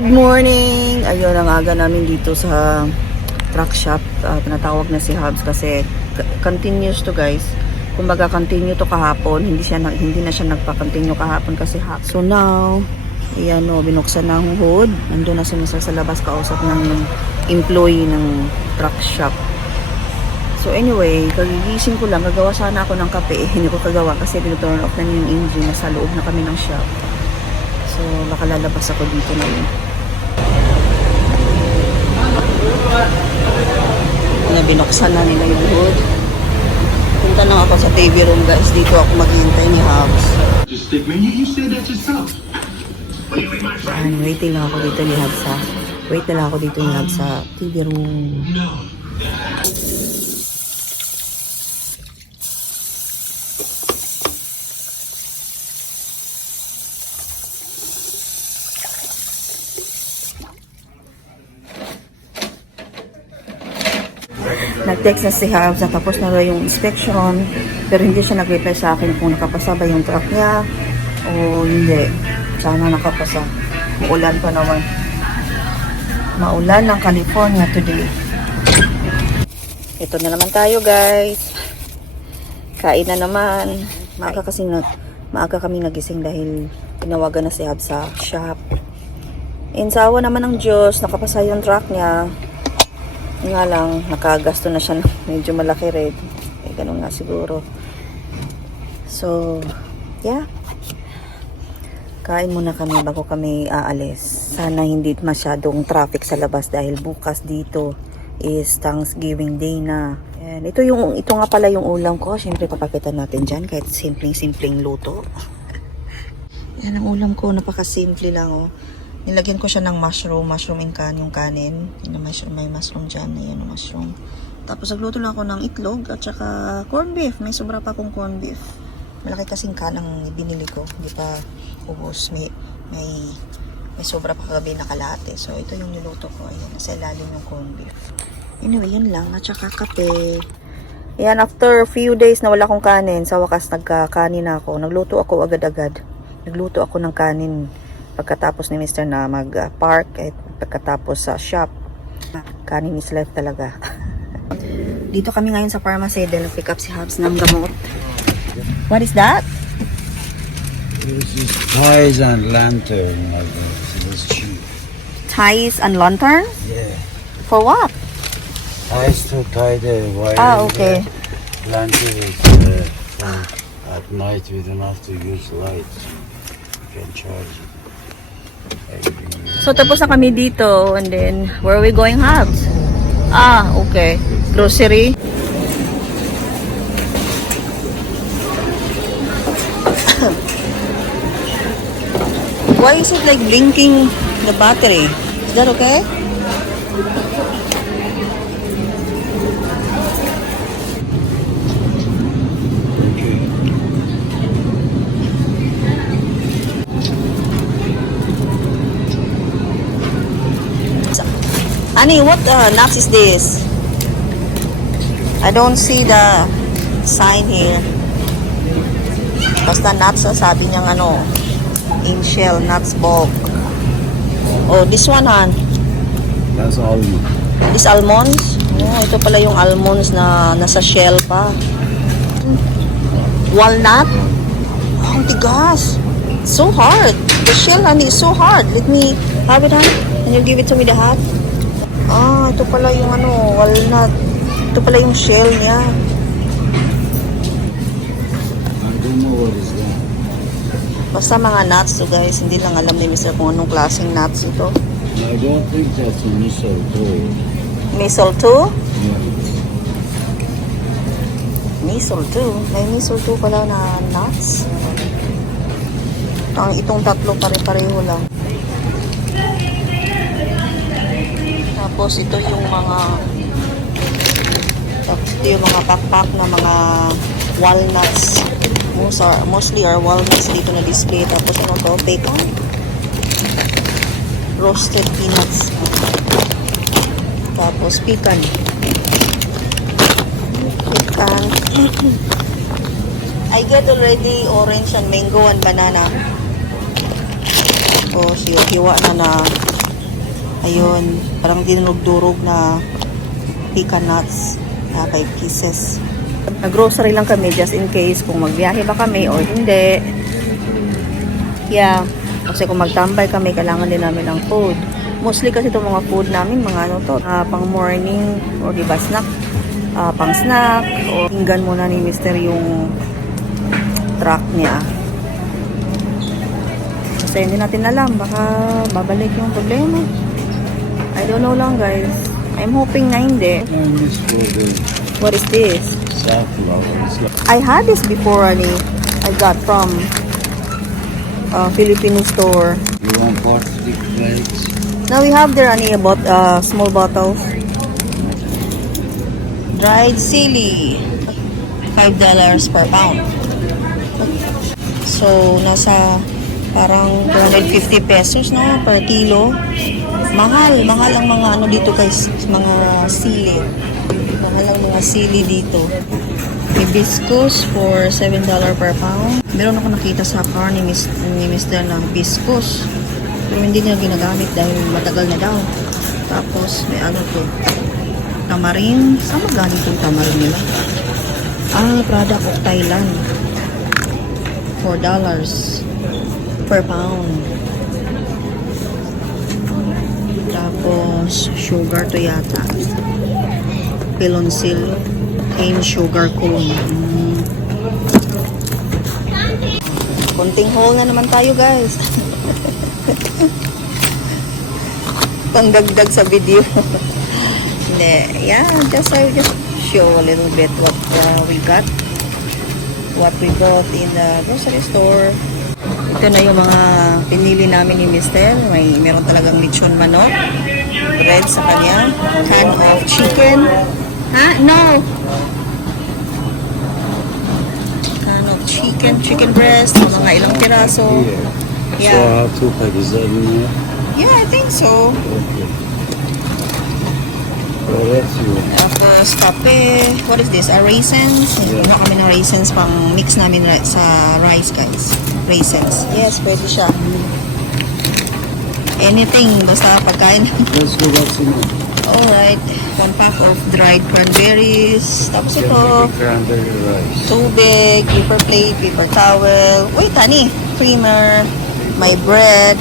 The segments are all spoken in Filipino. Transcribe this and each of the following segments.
Good morning! Ayun, ang aga namin dito sa truck shop. Tinatawag na si Hubs kasi continuous to, guys. Kumbaga continue to kahapon. Hindi na siya nagpa-continue kahapon kasi hot. So now, ayan o, binuksan na ang hood. Nandun na si Mr. sa labas kausap ng employee ng truck shop. So anyway, kagigising ko lang. Gagawa sana ako ng kape. Hindi ko kagawa kasi pinuturn off na yung engine. Nasa loob na kami ng shop. So baka lalabas ako dito na yun. Na binuksan na nila yung hood. Punta lang ako sa TV room, guys. Dito ako maghihintay ni Hubs. Waiting lang ako dito ni Hubs ha. Wait na lang ako dito ni Hubs sa TV room. Nag-text na si Hubs na tapos na yung inspection, pero hindi siya nag-reply sa akin kung nakapasa ba yung truck niya o hindi. Sana nakapasa. Maulan pa naman. Maulan ng California today. Ito na naman tayo, guys. Kain na naman. Maaga kami nagising dahil tinawagan na si Hubs sa shop. Insawa naman ng Diyos, nakapasa yung truck niya. Nga lang, nakagasto na siya ng medyo malaki rin. Eh, ganun nga siguro. So, yeah. Kain muna kami bago kami aalis. Sana hindi masyadong traffic sa labas dahil bukas dito is Thanksgiving Day na. And ito nga pala yung ulam ko. Siyempre, papakitan natin dyan kahit simpleng luto. Yan ang ulam ko. Napakasimple lang, oh. Nilagyan ko siya ng mushroom in yung kanin. May mushroom dyan. Ayan ang mushroom. Tapos nagluto lang ako ng itlog at saka corned beef. May sobra pa akong corned beef. Malaki kasing kanang binili ko. Hindi pa ubos. May sobra pa kagabi na kalahati. So ito yung niluto ko. Ayan, nasa ilalim yung corned beef. Anyway, yun lang. At saka kape. Ayan, after few days na wala akong kanin, sa wakas nagkakanin ako. Nagluto ako agad-agad. Nagluto ako ng kanin pagkatapos ni Mr. na mag-park at pagkatapos sa shop. Kanin is life talaga. Dito kami ngayon sa pharmacy dahil pick up si Hubs ng gamot. What is that? This is ties and lantern. It's cheap. Ties and lantern? Yeah. For what? Ties to tie the wire. Ah, okay. Lantern is at night we don't have to use lights. You can charge it. So tapos na kami dito and then where are we going, Hubs? Ah, okay. Grocery. Why is it like blinking the battery? Is that okay? Honey, what nuts is this? I don't see the sign here. Basta nuts, sabi niyang ano, in shell, nuts bulk. Oh, this one, hon. That's almond. This almonds? Oh, ito pala yung almonds na nasa shell pa. Walnut? Oh, ang tigas. So hard. The shell, honey, is so hard. Let me have it, honey. Can you give it to me the hot? Ah, ito pala yung ano, walnut. Ito pala yung shell niya. I don't know what is that. Basta mga nuts to, guys. Hindi lang alam ni Mr. kung anong klaseng nuts ito. I don't think that's a mistletoe. Mistletoe? Yeah. Mistletoe? May mistletoe pala na nuts. Itong tatlo pare-pareho lang. Tapos ito yung mga pakpak na mga walnuts. Mostly are walnuts dito na display. Tapos ano to? Bacon. Roasted peanuts. Tapos pecan. I get already orange and mango and banana. Tapos hiwa na Ayun, parang dinurog-durog na pecan nuts. 5 pieces. Nag-grocery lang kami just in case kung magbiyahe ba kami or hindi. Yeah. Kasi kung magtambay kami, kailangan din namin ng food. Mostly kasi itong mga food namin, mga ano to, pang morning or diba snack, pang snack o hinggan muna ni Mr. yung truck niya. Kasi hindi natin alam, baka babalik yung problema. I don't know lang guys. I'm hoping na hindi. What is this? I had this before, I got from Filipino store. You want plastic bags? Now we have there about small bottles. Dried chili, $5 per pound. So nasa parang 250 pesos no per kilo. Mahal ang mga ano dito guys, mga sili. Mahal ang mga sili dito. May biscuits for $7 per pound. Meron ako nakita sa car ni Mr. ng biscuits. Pero hindi nila ginagamit dahil matagal na daw. Tapos may ano to, tamarin. Saan magaling itong tamarin nila? Product of Thailand. $4 per pound. Tapos sugar to yata. Pilonsil. Cane sugar cone. Konting haul na naman tayo guys. Pangdagdag sa video. Hindi. Yeah, I just show a little bit what we got. What we bought in the grocery store. Ito na yung mga pinili namin ni Mr. Meron talagang lechon manok. Bread sa kanya. Can of chicken. No! Can of chicken breast. Mga ilang piraso. Yeah. So how to pack is that in there? Yeah, I think so. Okay. Well, that's you. Tapos tape. What is this? Raisins? Ano kami ng raisins pang mix namin sa rice guys. Raisins. Yes, pwede siya. Anything. Basta pagkain. Let's go back to me. Alright. 1 pack of dried cranberries. Tapos ito. Cranberry rice. Tubig. Paper plate. Paper towel. Wait, honey. Creamer. My bread.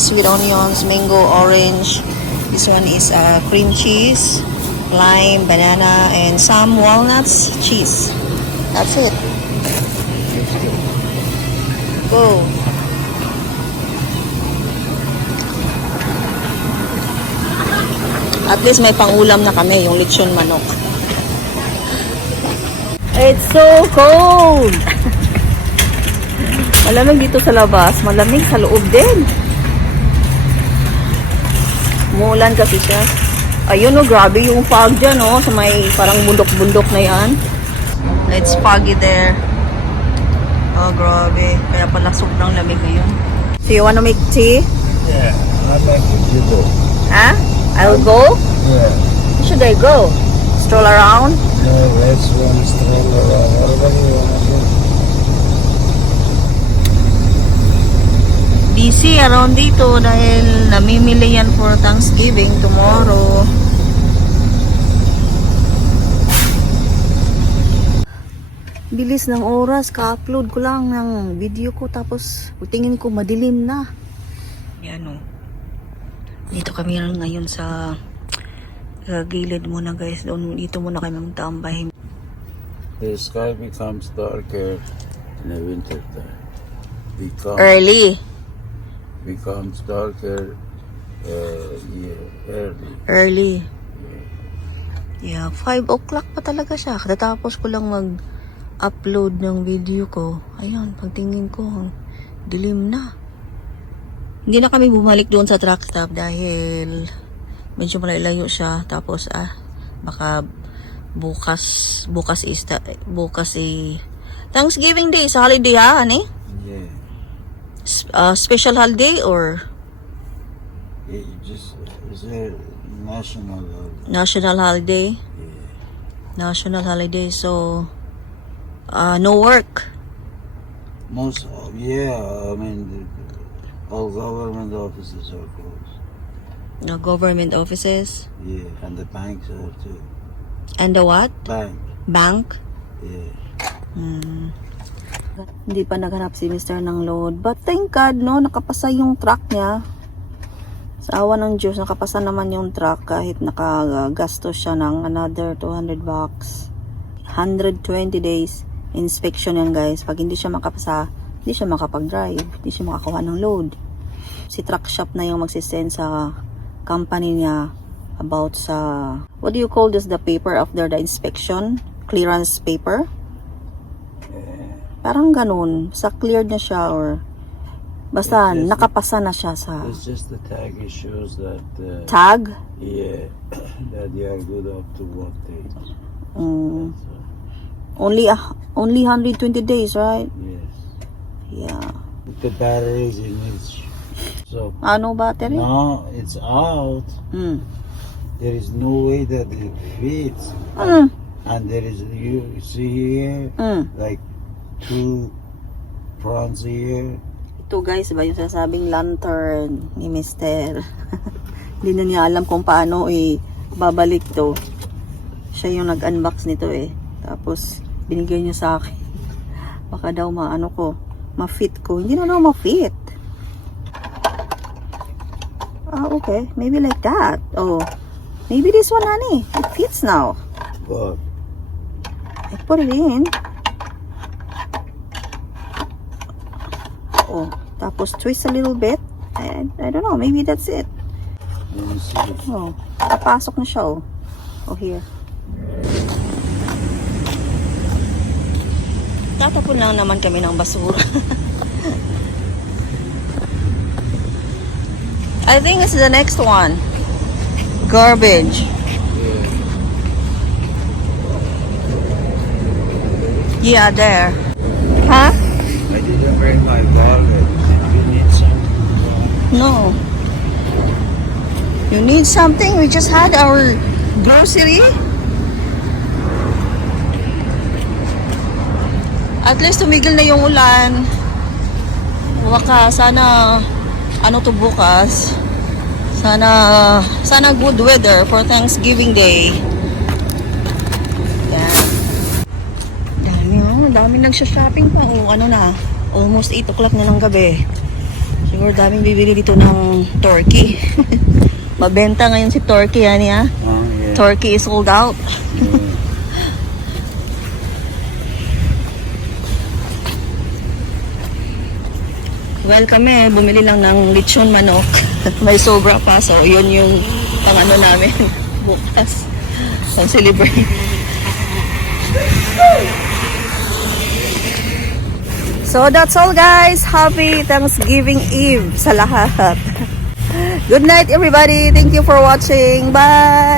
Sweet onions. Mango. Orange. This one is cream cheese. Lime. Banana. And some walnuts. Cheese. That's it. Go. At least may pangulam na kami, yung lechon manok. It's so cold! Malamig dito sa labas, malamig sa loob din. Umuulan kasi siya. Ayun oh, grabe yung fog dyan oh, sa may parang bundok-bundok na yan. It's foggy there. Oh, grabe. Kaya pala sobrang lamig ngayon. So you wanna make tea? Yeah, I'd like to do that. Huh? I'll go? Yeah. Where should I go? Stroll around? Yeah, let's one stroll around. Whatever you wanna do. Busy around dito dahil namimili yan for Thanksgiving tomorrow. Bilis ng oras, ka-upload ko lang ng video ko tapos tingin ko madilim na. Yan o. Dito kami ngayon sa gilid muna guys. Dito muna kami magtambay. The sky becomes darker in the winter time. Early. Becomes darker Early. Yeah, 5 o'clock pa talaga siya. Katatapos ko lang mag-upload ng video ko. Ayun, pagtingin ko, dilim na. Hindi na kami bumalik doon sa truck stop dahil medyo malayo siya. Tapos, baka bukas Thanksgiving Day, sa holiday ha, honey? Yeah. Special holiday or It's a national holiday. national holiday? Yeah. National holiday, so no work. I mean, all government offices are closed. The government offices. Yeah, and the banks are too. And the what? Bank. Bank? Yeah. Hindi pa naghanap si Mr. ng load. But thank God, no, nakapasa yung truck niya. Sa awa ng Diyos, nakapasa naman yung truck kahit nakagasto siya ng another $200. 120 days inspection yan, guys. Pag hindi siya makapasa, hindi siya makapag-drive. Hindi siya makakuha ng load. Si truck shop na yung magsisend sa company niya about sa, what do you call this, the paper after the inspection? Clearance paper? Parang ganun. Sa cleared na siya or basta nakapasa na siya sa It's just the tag. It shows that. tag. Yeah, that they are good up to what they. Only 120 days, right? Yes. Yeah. The batteries it needs. So. Ano battery? Now it's out. There is no way that it fits. And there is, you see here, like 2 prongs here. Ito, guys, ba yung sasabing lantern ni Mister? Hindi na niya alam kung paano babalik to. Siya yung nag-unbox nito Tapos binigay niya sa akin. Baka daw ma-fit ko. Hindi na daw ma-fit. Okay. Maybe like that. Oh. Maybe this one, honey. It fits now. But I put it in. Oh, tapos twist a little bit. I don't know. Maybe that's it. let me see. Oh, napasok na siya. Oh, here. Tatapon lang naman kami ng basura. I think it's the next one. Garbage. Yeah, there. Huh? I didn't bring my wallet. You need some. No. You need something? We just had our grocery. At least tumigil na yung ulan. Waka, sana bukas. Sana good weather for Thanksgiving Day. Dami nagsha-shopping pa. Almost 8 o'clock na ng gabi. Siguro daming bibili dito ng turkey. Mabenta ngayon si turkey, yeah. Turkey is sold out. Well, kami bumili lang ng lechon manok. May sobra pa, so yun yung pang-ano namin bukas. Pang celebrate. So that's all, guys. Happy Thanksgiving Eve sa lahat. Good night, everybody. Thank you for watching. Bye.